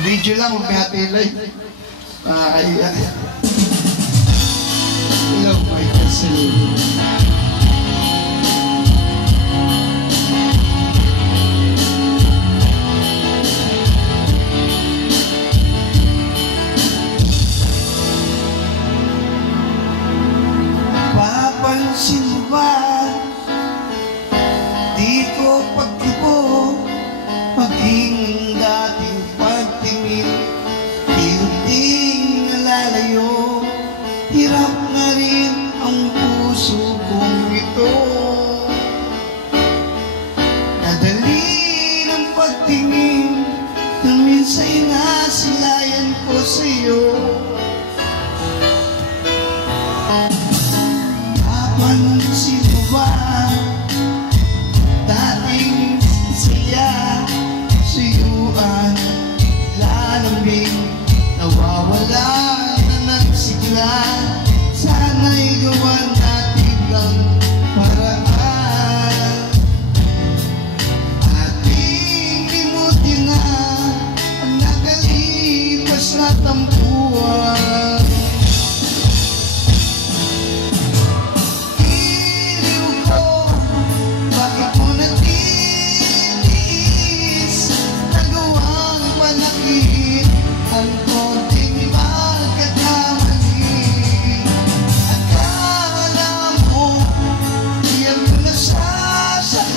Video lang, huwag may hati-live. Kaya. Hello, my cousin. Papansin mo ba? Di ko pagkibo maging dating pagtingin. Piling nalalayo, hirap na rin ang puso kong ito. Nadali ng pagtingin na minsa'y nasilayan ko sa'yo. Papansin mo ba? Dating saya, suyuan, lalambing, nawawala na ng sigla. Sana'y gawan natin ng paraan. Ating limutin na ang nakalipas na tampuan. Ang konting pagkakamali, akala mo yan mo nasasaktan.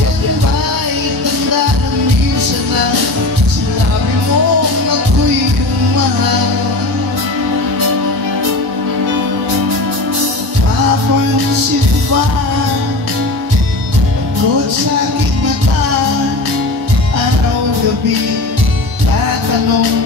Yan ba'y tanda na minsan na sinabi mo ako'y mahal? Papansin ba pagod sa aking mata, araw-gabi tatanong